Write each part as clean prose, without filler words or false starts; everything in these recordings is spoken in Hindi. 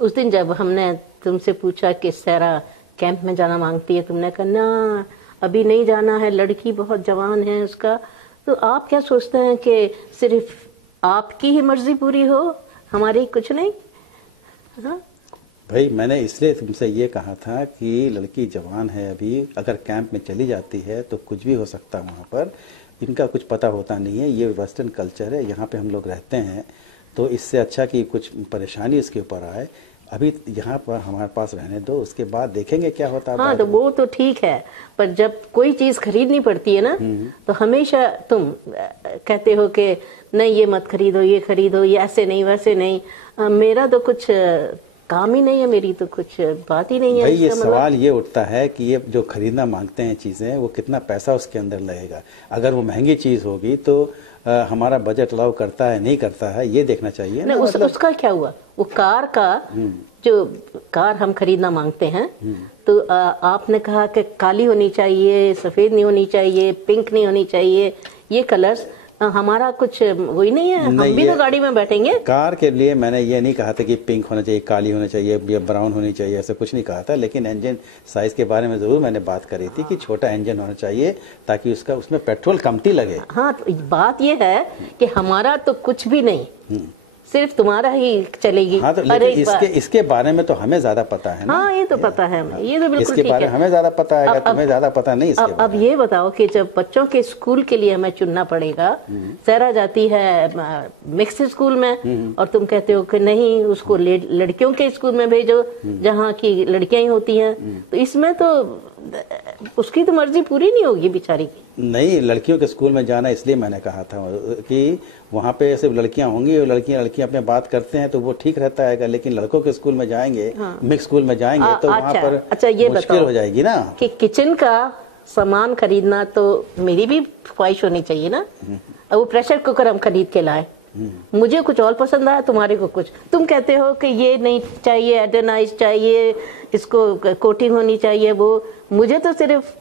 उस दिन जब हमने तुमसे पूछा कि सहरा कैंप में जाना मांगती है, तुमने कहा ना अभी नहीं जाना है, लड़की बहुत जवान है उसका। तो आप क्या सोचते हैं कि सिर्फ आपकी ही मर्जी पूरी हो, हमारी कुछ नहीं? हाँ भाई मैंने इसलिए तुमसे ये कहा था कि लड़की जवान है अभी, अगर कैंप में चली जाती है तो कुछ भी हो सकता है वहाँ पर, इनका कुछ पता होता नहीं है। ये वेस्टर्न कल्चर है, यहाँ पे हम लोग रहते हैं, तो इससे अच्छा कि कुछ परेशानी इसके ऊपर आए, अभी यहाँ पर हमारे पास रहने दो, उसके बाद देखेंगे क्या होता है। हाँ तो वो तो ठीक है, पर जब कोई चीज खरीदनी पड़ती है ना तो हमेशा तुम कहते हो कि नहीं ये मत खरीदो, ये खरीदो, ये ऐसे नहीं वैसे नहीं। मेरा तो कुछ काम ही नहीं है, मेरी तो कुछ बात ही नहीं है। भाई ये सवाल ये उठता है कि ये जो खरीदना मांगते हैं चीजें, वो कितना पैसा उसके अंदर लगेगा। अगर वो महंगी चीज होगी तो हमारा बजट अलाउ करता है नहीं करता है, ये देखना चाहिए ना। मतलब उसका क्या हुआ? वो कार का जो कार हम खरीदना मांगते हैं तो आपने कहा कि काली होनी चाहिए, सफेद नहीं होनी चाहिए, पिंक नहीं होनी चाहिए, ये कलर्स हमारा कुछ वही नहीं है। हम भी तो गाड़ी में बैठेंगे। कार के लिए मैंने ये नहीं कहा था कि पिंक होना चाहिए, काली होना चाहिए या ब्राउन होनी चाहिए, ऐसा कुछ नहीं कहा था। लेकिन इंजन साइज के बारे में जरूर मैंने बात करी थी कि छोटा इंजन होना चाहिए ताकि उसमें पेट्रोल कमती लगे। हाँ तो बात ये है कि हमारा तो कुछ भी नहीं, सिर्फ तुम्हारा ही चलेगी। हाँ तो इसके बारे में तो हमें ज्यादा पता है ना। हाँ ये तो पता है, ये तो बिल्कुल इसके बारे में हमें ज्यादा पता है, तुम्हें ज्यादा पता नहीं इसके बारे में। अब ये बताओ कि जब बच्चों के स्कूल के लिए हमें चुनना पड़ेगा, सहरा जाती है मिक्स स्कूल में और तुम कहते हो कि नहीं उसको लड़कियों के स्कूल में भेजो जहाँ की लड़कियां ही होती हैं, तो इसमें तो उसकी तो मर्जी पूरी नहीं होगी बेचारी की। नहीं, लड़कियों के स्कूल में जाना इसलिए मैंने कहा था कि वहाँ पे सिर्फ लड़कियां होंगी और लड़कियां अपने बात करते हैं तो वो ठीक रहता है, लेकिन लड़कों के स्कूल में जाएंगे, मिक्स स्कूल में जाएंगे तो वहाँ पर ये मुश्किल हो जाएगी ना। कि किचन का सामान खरीदना तो मेरी भी ख्वाहिश होनी चाहिए ना। अब वो प्रेशर कुकर हम खरीद के लाए, मुझे कुछ और पसंद आया, तुम्हारे को कुछ। तुम कहते हो कि ये नहीं चाहिए, एडोनाइज चाहिए, इसको कोटिंग होनी चाहिए, वो मुझे तो सिर्फ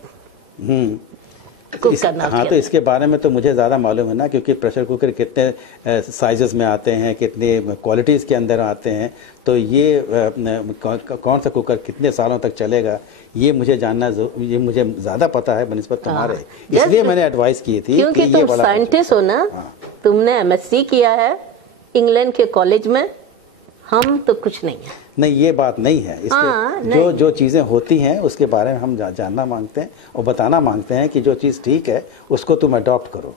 हाँ तो इसके बारे में तो मुझे ज़्यादा मालूम है ना, क्योंकि प्रेशर कुकर कितने साइजेस में आते हैं, कितने क्वालिटीज़ के अंदर आते हैं, तो ये कौन सा कुकर कितने सालों तक चलेगा ये मुझे जानना, ये मुझे ज़्यादा पता है बनिस्बत तुम्हारे। इसलिए मैंने एडवाइस की थी क्योंकि तुम साइंटिस्ट हो ना। तुमने MSc किया है इंग्लैंड के कॉलेज में, हम तो कुछ नहीं है। नहीं ये बात नहीं है। इसके जो चीजें होती हैं उसके बारे में हम जानना मांगते हैं और बताना मांगते हैं कि जो चीज ठीक है उसको तुम अडॉप्ट करो,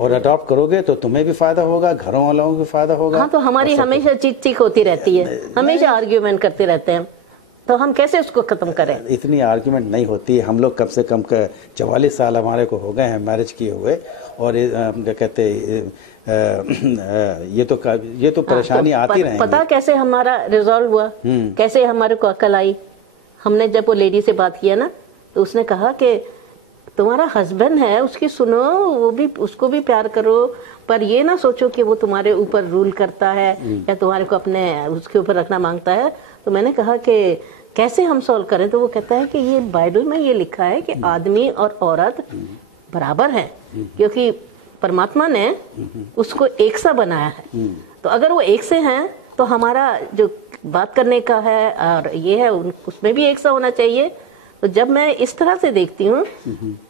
और अडॉप्ट करोगे तो तुम्हें भी फायदा होगा, घरों वालों को भी फायदा होगा। हाँ तो हमारी हमेशा चीख होती रहती है, हमेशा आर्ग्यूमेंट करते रहते हैं, तो हम कैसे उसको खत्म करें? इतनी आर्ग्यूमेंट नहीं होती है। हम लोग कम से कम 44 साल हमारे को हो गए हैं मैरिज किए हुए, और क्या कहते ये तो परेशानी आती रहेगी। पता कैसे हमारा रिजॉल्व हुआ, कैसे हमारे को अकल आई? हमने जब वो लेडी से बात किया ना तो उसने कहा कि तुम्हारा हस्बैंड है, उसकी सुनो, वो भी उसको भी प्यार करो, पर ये ना सोचो कि वो तुम्हारे ऊपर रूल करता है या तुम्हारे को अपने उसके ऊपर रखना मांगता है। तो मैंने कहा कि कैसे हम सॉल्व करें? तो वो कहता है कि ये बाइबल में ये लिखा है कि आदमी और औरत बराबर हैं, क्योंकि परमात्मा ने उसको एक सा बनाया है। तो अगर वो एक से हैं तो हमारा जो बात करने का है और ये है उसमें भी एक सा होना चाहिए। तो जब मैं इस तरह से देखती हूँ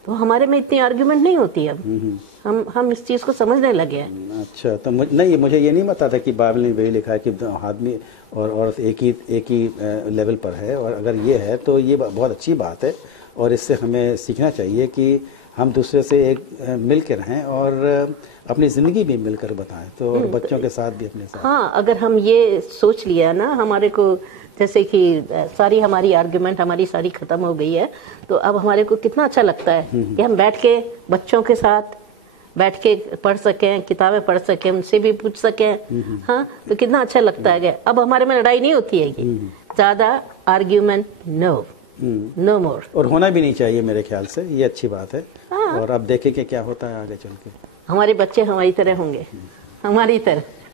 तो हमारे में इतनी आर्ग्यूमेंट नहीं होती। अब हम इस चीज को समझने लगे हैं। अच्छा तो नहीं, मुझे ये नहीं पता था कि बाइबल में वही लिखा है कि आदमी और औरत एक ही लेवल पर है, और अगर ये है तो ये बहुत अच्छी बात है, और इससे हमें सीखना चाहिए कि हम दूसरे से एक मिल के रहें और अपनी ज़िंदगी भी मिलकर बताएं, तो और बच्चों के साथ भी अपने साथ। हाँ अगर हम ये सोच लिया ना, हमारे को जैसे कि सारी हमारी आर्ग्यूमेंट हमारी सारी खत्म हो गई है, तो अब हमारे को कितना अच्छा लगता है कि हम बैठ के बच्चों के साथ बैठ के पढ़ सकें, किताबें पढ़ सकें, उनसे भी पूछ सकें। हाँ तो कितना अच्छा लगता है। अब हमारे में लड़ाई नहीं होती है, ज्यादा आर्ग्यूमेंट नो मोर, और होना भी नहीं चाहिए मेरे ख्याल से, ये अच्छी बात है। हाँ। और अब देखें कि क्या होता है आगे चल के। हमारे बच्चे हमारी तरह होंगे, हमारी तरह।